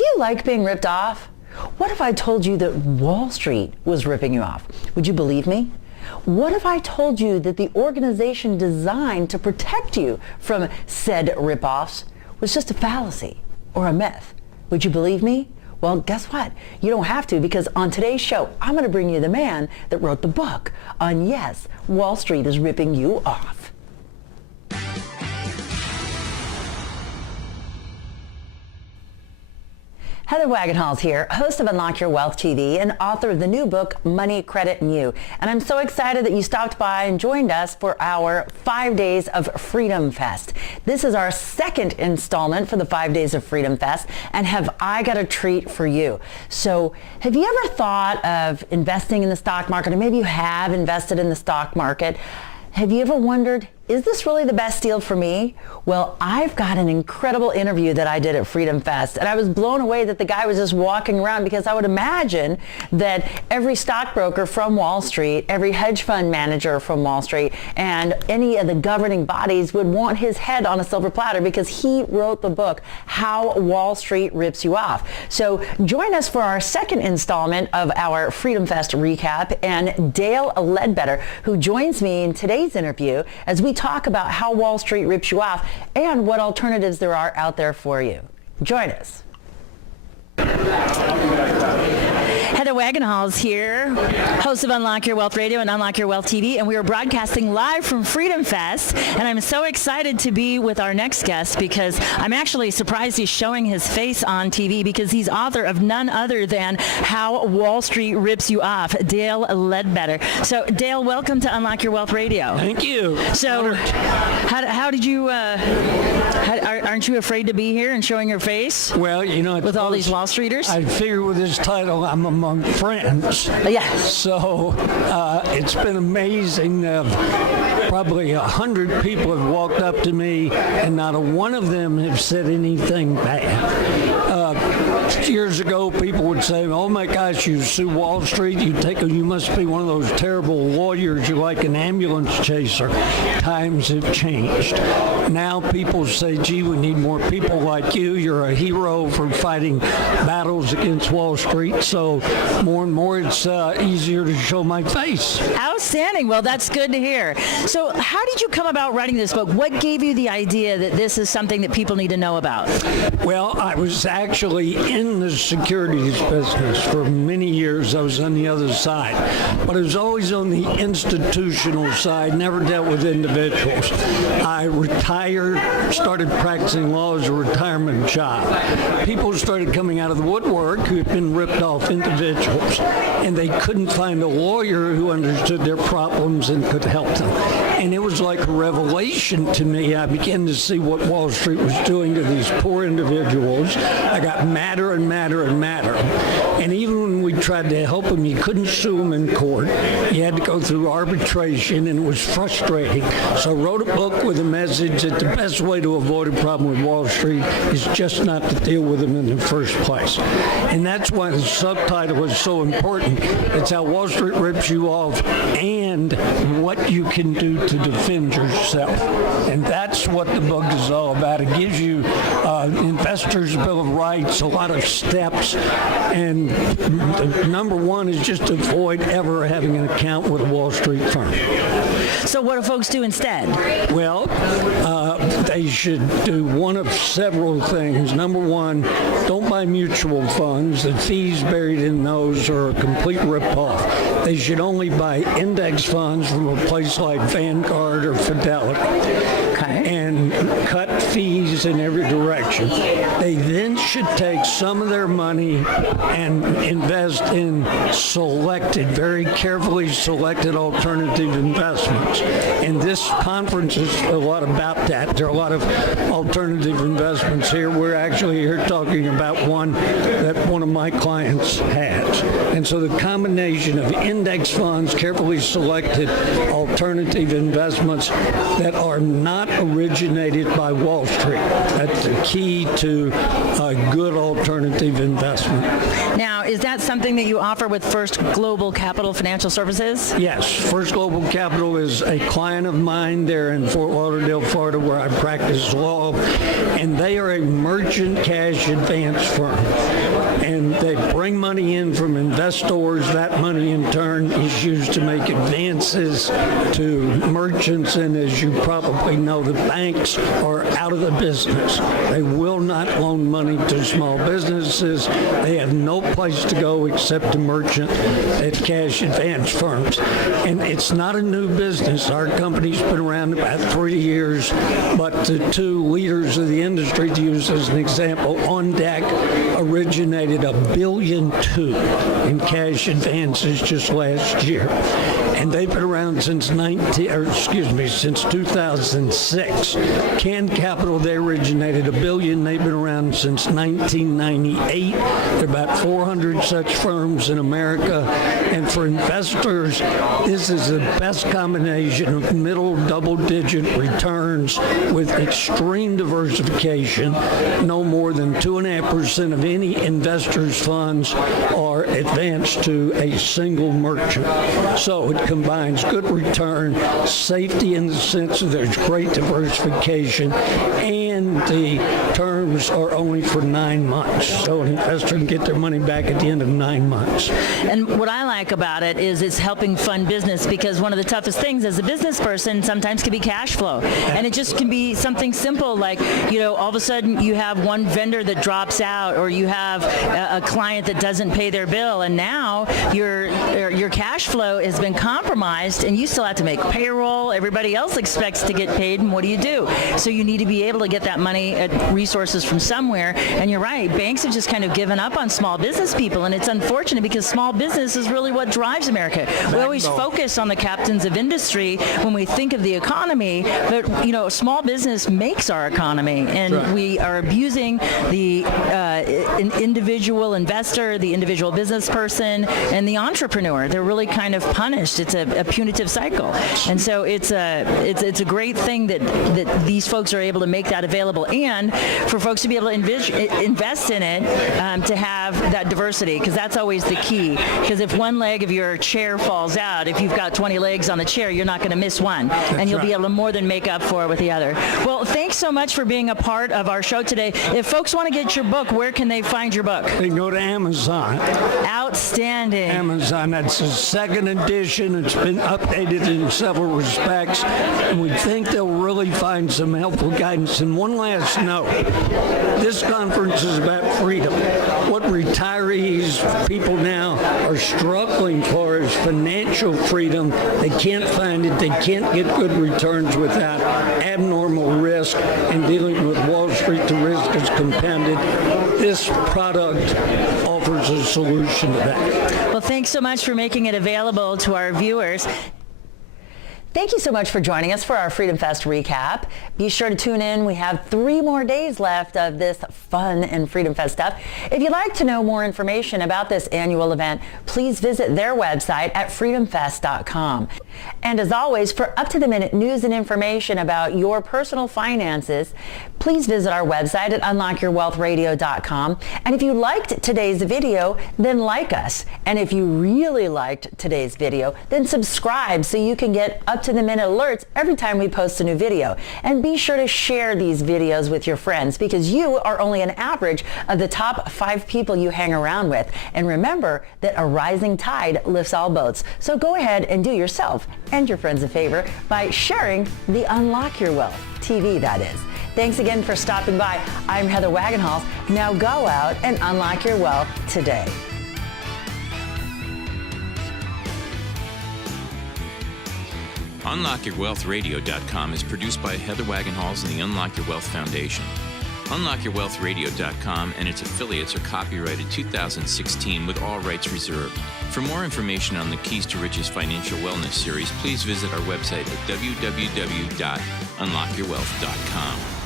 Do you like being ripped off? What if I told you that Wall Street was ripping you off? Would you believe me? What if I told you that the organization designed to protect you from said rip-offs was just a fallacy or a myth? Would you believe me? Well, guess what? You don't have to, because on today's show, I'm going to bring you the man that wrote the book on, yes, Wall Street is ripping you off. Heather Wagenhals here, host of Unlock Your Wealth TV and author of the new book, Money, Credit, and You. And I'm so excited that you stopped by and joined us for our 5 days of Freedom Fest. This is our second installment for the 5 days of Freedom Fest, and have I got a treat for you. So have you ever thought of investing in the stock market, or maybe you have invested in the stock market? Have you ever wondered, is this really the best deal for me? Well, I've got an incredible interview that I did at Freedom Fest, and I was blown away that the guy was just walking around, because I would imagine that every stockbroker from Wall Street, every hedge fund manager from Wall Street, and any of the governing bodies would want his head on a silver platter, because he wrote the book, How Wall Street Rips You Off. So join us for our second installment of our Freedom Fest recap, and Dale Ledbetter, who joins me in today's interview as we talk about how Wall Street rips you off and what alternatives there are out there for you. Join us. Heather Wagenhals here, host of Unlock Your Wealth Radio and Unlock Your Wealth TV, and we are broadcasting live from Freedom Fest, and I'm so excited to be with our next guest, because I'm actually surprised he's showing his face on TV, because he's author of none other than How Wall Street Rips You Off, Dale Ledbetter. So Dale, welcome to Unlock Your Wealth Radio. Thank you. So how did you, aren't you afraid to be here and showing your face? Well, you know, with all these Wall Streeters? I figure with this title, I'm among friends. Yeah. So it's been amazing. Probably 100 people have walked up to me, and not a one of them have said anything bad. Years ago, people would say, "Oh my gosh, you sue Wall Street? You must be one of those terrible lawyers. You're like an ambulance chaser." Times have changed. Now people say, "Gee, we need more people like you. You're a hero for fighting battles against Wall Street." So more and more, it's easier to show my face. Outstanding. Well, that's good to hear. So how did you come about writing this book? What gave you the idea that this is something that people need to know about? Well, I was actually in the securities business for many years. I was on the other side, but I was always on the institutional side, never dealt with individuals. I retired, started practicing law as a retirement job. People started coming out of the woodwork who had been ripped off individuals, and they couldn't find a lawyer who understood their problems and could help them. And it was like a revelation to me. I began to see what Wall Street was doing to these poor individuals. I got madder and madder and madder. And even when we tried to help them, you couldn't sue them in court. You had to go through arbitration, and it was frustrating. So I wrote a book with a message that the best way to avoid a problem with Wall Street is just not to deal with them in the first place. And that's why the subtitle is so important. It's How Wall Street Rips You Off and what you can do to defend yourself. And that's what the book is all about. It gives you Investors' Bill of Rights, a lot of steps, and number one is just to avoid ever having an account with a Wall Street firm. So what do folks do instead? Well, they should do one of several things. Number one, don't buy mutual funds. The fees buried in those are a complete ripoff. They should only buy index funds from a place like Vanguard or Fidelity. Okay. And cut fees in every direction. They then should take some of their money and invest in selected, very carefully selected alternative investments. And this conference is a lot about that. There are a lot of alternative investments here. We're actually here talking about one that one of my clients has. And so the combination of index funds, carefully selected alternative investments that are not originated by Wall Street. That's the key to a good alternative investment. Now, is that something that you offer with First Global Capital Financial Services? Yes, First Global Capital is a client of mine there in Fort Lauderdale, Florida, where I practice law, and they are a merchant cash advance firm. And they bring money in from investors. That money, in turn, is used to make advances to merchants, and as you probably know, the banks are out of the business. They will not loan money to small businesses. They have no place to go except to merchant at cash advance firms. And it's not a new business. Our company's been around about 3 years, but the two leaders of the industry, to use as an example, On Deck originated $1.2 billion in cash advances just last year. And they've been around since 2006. Can Capital, they originated $1 billion. They've been around since 1998. There are about 400 such firms in America. And for investors, this is the best combination of middle double-digit returns with extreme diversification. No more than 2.5% of any investor's funds are advanced to a single merchant. So it combines good return, safety in the sense that there's great diversification, and the terms are only for 9 months. So an investor can get their money back at the end of 9 months. And what I like about it is it's helping fund business, because one of the toughest things as a business person sometimes can be cash flow. And it just can be something simple like, all of a sudden you have one vendor that drops out, or you have a client that doesn't pay their bill, and now your cash flow has been compromised, and you still have to make payroll. Everybody else expects to get paid, and what do? So you need to be able to get that money, resources from somewhere. And you're right, banks have just kind of given up on small business people, and it's unfortunate because small business is really what drives America. We always focus on the captains of industry when we think of the economy, but small business makes our economy, and we are abusing the individual investor, the individual business person, and the entrepreneur. They're really kind of punished. It's a punitive cycle, and so it's a great thing that these folks are able to make that available, and for folks to be able to invest in it, to have that diversity, because that's always the key. Because if one leg of your chair falls out, if you've got 20 legs on the chair, you're not going to miss one, and you'll be able to more than make up for it with the other. Well, thanks so much for being a part of our show today. If folks want to get your book, where can they find your book? They can go to Amazon. Outstanding. Amazon. That's the second edition. It's been updated in several respects, and we think they'll really find some helpful guidance. And one last note, this conference is about freedom. What retirees, people now are struggling for is financial freedom. They can't find it. They can't get good returns without abnormal risk, and dealing with Wall Street, the risk is compounded. This product offers a solution to that. Well, thanks so much for making it available to our viewers. Thank you so much for joining us for our Freedom Fest recap. Be sure to tune in. We have 3 more days left of this fun and Freedom Fest stuff. If you'd like to know more information about this annual event, please visit their website at freedomfest.com. And as always, for up-to-the-minute news and information about your personal finances, please visit our website at UnlockYourWealthRadio.com. And if you liked today's video, then like us. And if you really liked today's video, then subscribe so you can get up-to-the-minute alerts every time we post a new video. And be sure to share these videos with your friends, because you are only an average of the top 5 people you hang around with. And remember that a rising tide lifts all boats. So go ahead and do yourself and your friends a favor by sharing the Unlock Your Wealth TV, that is. Thanks again for stopping by. I'm Heather Wagenhals. Now go out and unlock your wealth today. UnlockYourWealthRadio.com is produced by Heather Wagenhals and the Unlock Your Wealth Foundation. UnlockYourWealthRadio.com and its affiliates are copyrighted 2016 with all rights reserved. For more information on the Keys to Riches Financial Wellness series, please visit our website at www.unlockyourwealth.com.